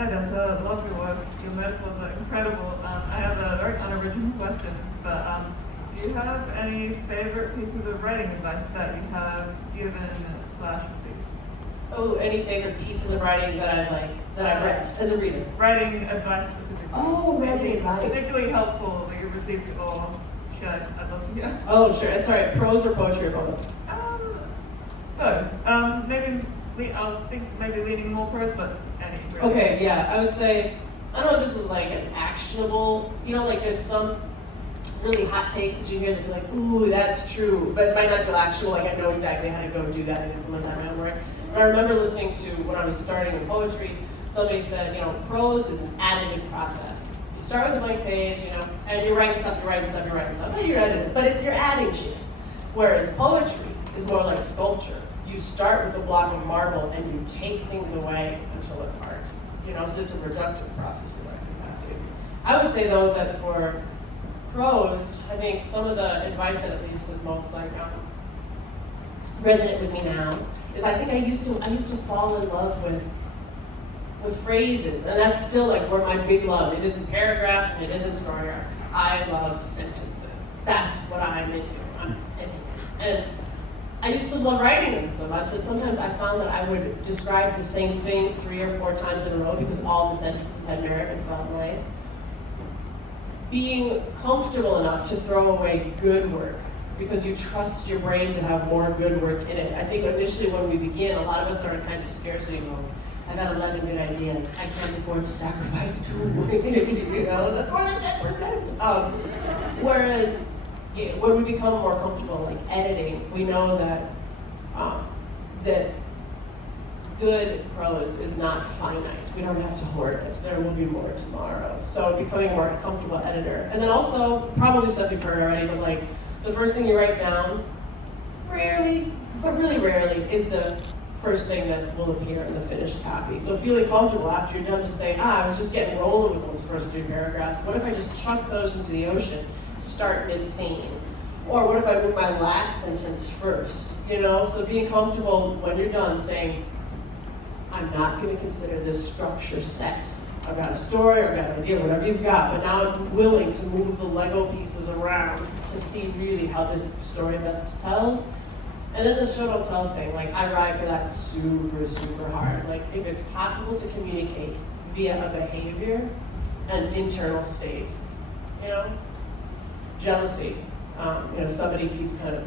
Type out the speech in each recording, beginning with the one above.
Hi Dessa, I love your work. Your metaphors are incredible. I have a very unoriginal question, but do you have any favorite pieces of writing advice that you have given / received? Oh, any favorite pieces of writing that I've read as a reader? Writing advice specifically. Oh, writing Anything advice. particularly helpful that you received or shared. I'd love to hear. Oh, sure. And sorry, prose or poetry or both? Both. I was thinking maybe leaning more prose, but any. Really. Okay, yeah. I would say, I don't know if this was like an actionable, like there's some really hot takes that you hear that you're like, ooh, that's true, but it might not feel actionable, like I know exactly how to go do that and implement that in my own work. But I remember listening to, when I was starting in poetry, somebody said, prose is an additive process. You start with a blank page, and you're writing stuff, and you're editing, but you're adding shit. Whereas poetry is more like sculpture. You start with a block of marble and you take things away until it's art. So it's a productive process in that capacity. I would say though that for prose, I think some of the advice that at least is most resonant with me now is I think I used to fall in love with phrases, and that's still like where my big love. It isn't paragraphs and it isn't story arcs. I love sentences. That's what I'm into. I'm sentences. And I used to love writing them so much that sometimes I found that I would describe the same thing 3 or 4 times in a row because all the sentences had merit and felt nice. Being comfortable enough to throw away good work because you trust your brain to have more good work in it. I think initially when we begin, a lot of us are in kind of scarcity mode. I've got 11 good ideas. I can't afford to sacrifice 2. That's more than 10%. Whereas when we become more comfortable, like editing, we know that that good prose is not finite. We don't have to hoard it. There will be more tomorrow. So becoming a more comfortable editor. And then also, probably stuff you've heard already, but like the first thing you write down, rarely, but really rarely, is the first thing that will appear in the finished copy. So feeling comfortable after you're done to say, I was just getting rolling with those first 3 paragraphs. What if I just chuck those into the ocean, start mid-scene? Or what if I move my last sentence first? So being comfortable when you're done saying, I'm not going to consider this structure set. I've got a story, or I've got an idea, whatever you've got, but now I'm willing to move the Lego pieces around to see really how this story best tells. And then the show don't tell thing, like I ride for that super, super hard. Like if it's possible to communicate via a behavior, an internal state, jealousy, somebody keeps kind of,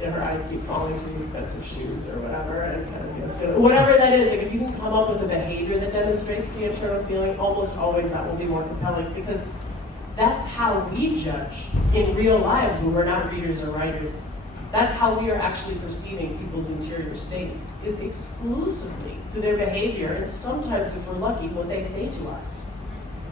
her eyes keep falling to the expensive shoes or whatever, and kind of, whatever that is, like if you can come up with a behavior that demonstrates the internal feeling, almost always that will be more compelling because that's how we judge in real lives when we're not readers or writers. That's how we are actually perceiving people's interior states, is exclusively through their behavior, and sometimes, if we're lucky, what they say to us,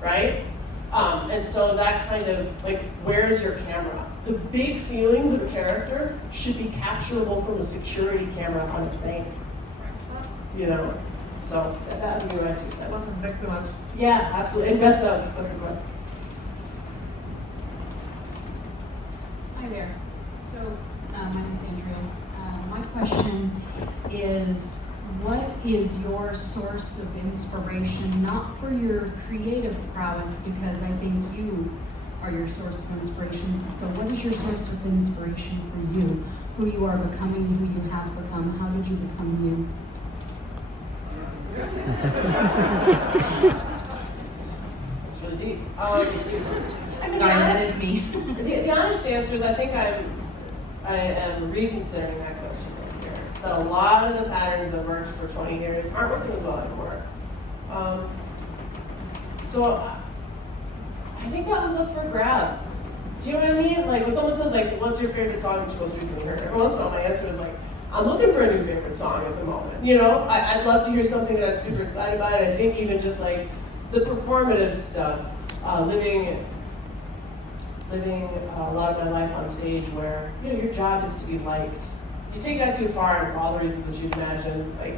right? And so that kind of, like, where's your camera? The big feelings of a character should be capturable from a security camera on a bank, So that would be my 2 cents. Awesome, thanks so much. Yeah, absolutely, and best of luck. Hi there. So, my name is Andrea. My question is, what is your source of inspiration, not for your creative prowess, because I think you are your source of inspiration. So what is your source of inspiration for you? Who you are becoming, who you have become, how did you become you? That's really deep. Sorry, that is me. The honest answer is I think I am reconsidering that question this year. That a lot of the patterns that worked for 20 years aren't working as well anymore. So I think that one's up for grabs. Do you know what I mean? Like when someone says like, what's your favorite song that you most recently heard? Every once in a while my answer is like, I'm looking for a new favorite song at the moment. I'd love to hear something that I'm super excited about. I think even just like the performative stuff, living a lot of my life on stage where, your job is to be liked. You take that too far and for all the reasons that you imagine, like,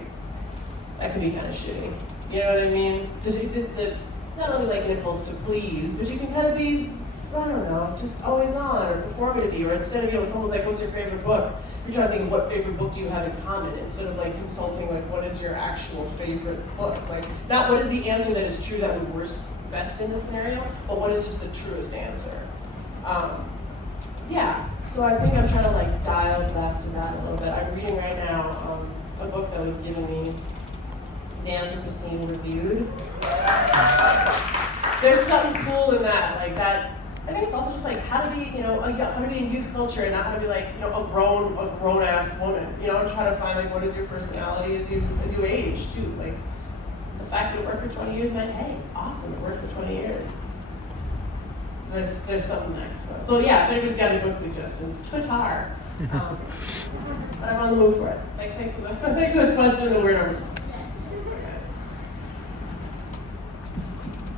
that can be kind of shitty. You know what I mean? Just the not only like an impulse to please, but you can kind of be, I don't know, just always on or performative, or instead of, when someone's like, what's your favorite book? you're trying to think of what favorite book do you have in common, instead of like consulting like what is your actual favorite book. Like not what is the answer that is true that would work best in this scenario, but what is just the truest answer. Yeah, so I think I'm trying to like dial back to that a little bit. I'm reading right now a book that was given me the Anthropocene Reviewed. There's something cool in that, like that. I think it's also just like how to be, how to be in youth culture and not how to be like, a grown ass woman. And try to find like what is your personality as you age too. Like the fact that it worked for 20 years meant, hey, awesome, it worked for 20 years. There's something next to it. So yeah, if anybody's got any book suggestions, Twitter. But I'm on the move for it. Thanks for the question and the weird numbers.